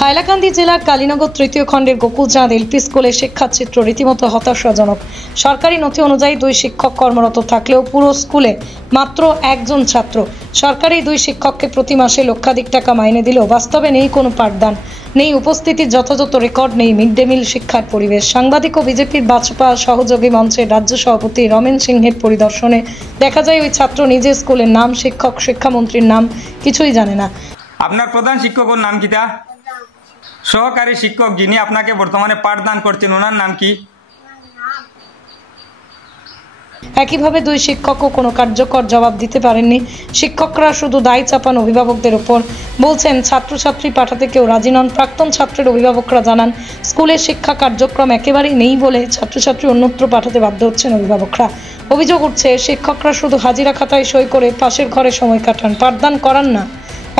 হাইলাকান্দি জেলার কালীনগর তৃতীয় খণ্ডের গোকুলচাঁদ এলপি স্কুলের শিক্ষাচিত্র রীতিমতো হতাশাজনক। সরকারি নথি অনুযায়ী 2 শিক্ষক কর্মরত থাকলেও পুরো স্কুলে মাত্র একজন ছাত্র। সরকারি 2 শিক্ষককে প্রতি মাসে লক্ষাধিক টাকা মাইনে দিলেও বাস্তবে নেই কোনো পাঠদান, নেই উপস্থিতির যথাযথ রেকর্ড, নেই মিড ডে মিল শিক্ষার পরিবেশ। সাংবাদিক ও বিজেপির বাজপা সহযোগী মঞ্চের রাজ্য সভাপতি রমেন সিংহের পরিদর্শনে দেখা যায় ওই ছাত্র নিজে স্কুলের নাম, শিক্ষক, শিক্ষামন্ত্রীর নাম কিছুই জানে না। আপনার প্রধান শিক্ষকের নাম কিটা? সহকারী শিক্ষক যিনি আপনাকে বর্তমানে পাঠদান করছেন ওনার নাম কি? একইভাবে 2 শিক্ষকও কোনো কার্যকর জবাব দিতে পারেননি। শিক্ষকরা শুধু দায় চাপান অভিভাবকদের উপর। বলছেন ছাত্রছাত্রী পাঠাতে কেউ রাজি নন। প্রাক্তন ছাত্রের অভিভাবকরা জানান স্কুলের শিক্ষা কার্যক্রম একেবারেই নেই বলে ছাত্রছাত্রী অন্যত্র পাঠাতে বাধ্য হচ্ছেন অভিভাবকরা। অভিযোগ উঠছে শিক্ষকরা শুধু হাজিরা খাতায় সই করে পাশের ঘরে সময় কাটান, পাঠদান করান না।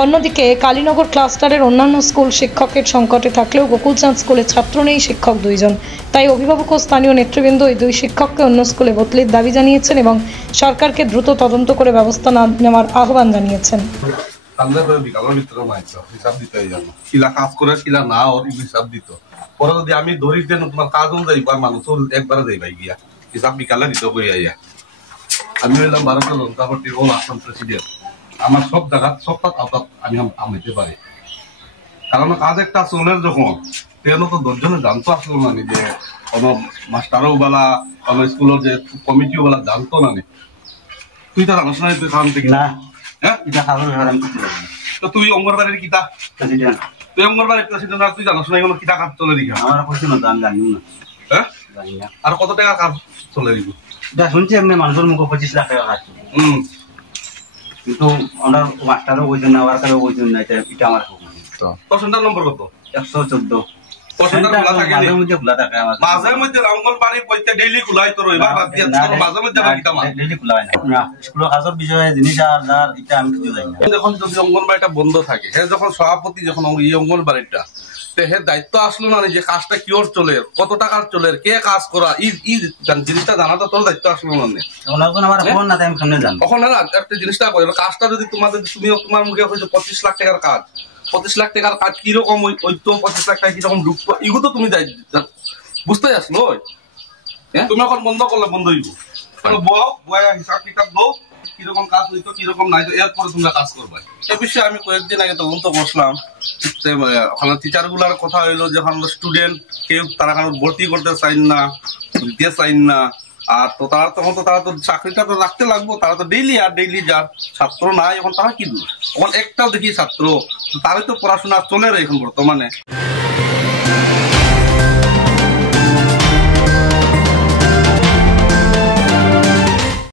অন্যদিকে কালীনগর ক্লাস্টারের অন্যান্য স্কুল শিক্ষকের সংকটে থাকলেও গোকুলচাঁদ স্কুলে ছাত্র নেই, শিক্ষক 2 জন। তাই অভিভাবক ও স্থানীয় নেতৃবৃন্দ ওই 2 শিক্ষককে অন্য স্কুলে বদলির দাবি জানিয়েছেন এবং সরকারকে দ্রুত তদন্ত করে ব্যবস্থা নেওয়ার আহ্বান জানিয়েছেন। আমি ধরি তোমার কাজ অনুযায়ী মানুষ একবারে দেই ভাই গিয়া হিসাব বিকালে দিতে হইয়া আমি হইলাম ভারতীয় জনতা পার্টির ও আসাম প্রেসিডেন্ট। আমার সব জায়গা সব আমি আনতে পারি, কারণ কাজ একটা চলের যখন তেন তো 10 জনে জানতো আসলো না যে কোনো মাস্টারও বেলা কোনো স্কুলের যে কমিটিও বেলা জানতো না। তুই তার আলোচনা কারণ থেকে না, হ্যাঁ তো তুই অঙ্গনবাড়ির কিতা প্রেসিডেন্ট, তুই অঙ্গনবাড়ির প্রেসিডেন্ট আর তুই জানোস না এগুলো কিতা কাজ চলে দিকে? আমার প্রশ্ন জানি না, হ্যাঁ জানি না। আর কত টাকা কাজ চলে দিব? শুনছি এমনি মানুষের মুখে 25 লাখ টাকা কাজ, কিন্তু আমরা মাস্টারও বলছেন না, ওয়ার্কারও বলছেন না। এটা আমার পছন্দের নম্বর কত? 114। অঙ্গনবাড়িটা বন্ধ থাকে, যখন সভাপতি যখন এই অঙ্গনবাড়িটা দায়িত্ব আসলো না যে কাজটা কি ওর চলে, কত টাকার চলে, কে কাজ করা, জিনিসটা জানা তো তোর দায়িত্ব আসলো না। তখন একটা জিনিসটা কাজটা যদি তুমি তোমার মুখে হয়েছে 25 লাখ টাকার কাজ, 25 লাখ টাকার কাজ কিরকম, ওই তো 25 লাখ টাকা কিরকম ঢুকতো এগুলো তো তুমি বুঝতে আসলো। তুমি এখন বন্ধ করলে বন্ধ হইব, হিসাব কিতাব দো কিরকম কাজ হইতো কিরকম নাই, এরপরে তোমরা কাজ করবে। এই বিষয়ে আমি কয়েকদিন আগে তদন্ত করলাম। টিচার গুলার কথা হইলো যখন স্টুডেন্ট কেউ তারা ভর্তি করতে চাইন না, দিতে চাইন না, আর তো তারা তখন তো তারা তো চাকরিটা তো রাখতে লাগবো, তারা তো ডেইলি আর ডেইলি যার ছাত্র নাই এখন তারা কি দূর, তখন একটাও দেখি ছাত্র তারাই তো পড়াশোনা চলে এখন বর্তমানে।